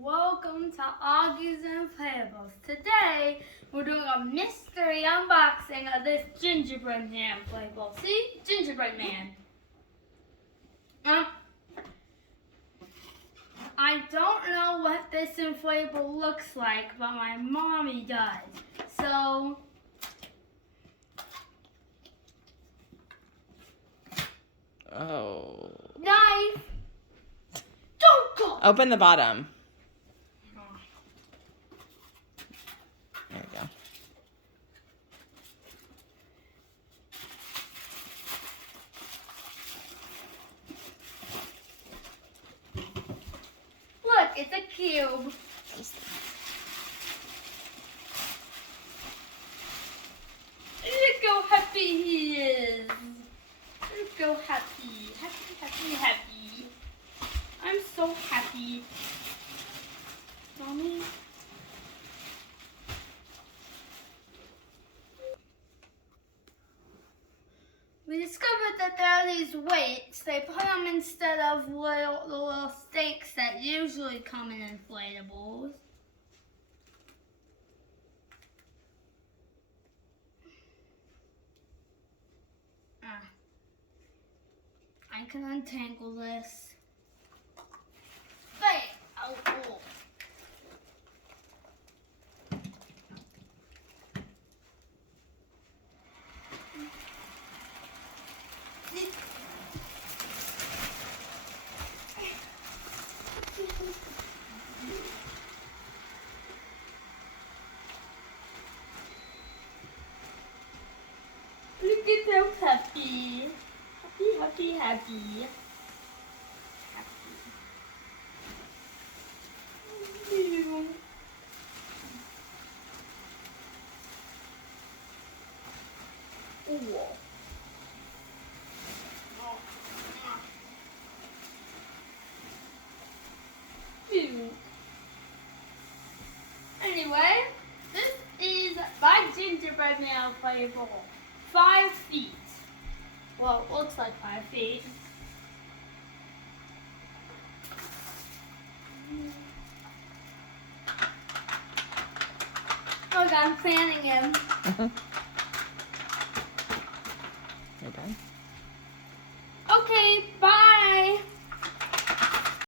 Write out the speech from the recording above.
Welcome to Augie's Inflatables. Today, we're doing a mystery unboxing of this Gingerbread Man inflatable. See? Gingerbread Man. I don't know what this inflatable looks like, but my mommy does. So, oh. knife! Don't go! Open the bottom. There you go. Look, it's a cube. Look how happy he is. Look how happy. Happy, happy, happy. I'm so happy. Mommy? We discovered that there are these weights. They put them instead of the little stakes that usually come in inflatables. I can untangle this. Wait! Oh, oh. Look at how happy. Happy, happy, happy. Happy. Oh. Anyway, this is my Gingerbread Man inflatable. 5 feet. Well, it looks like 5 feet. Look, I'm fanning him. You're done?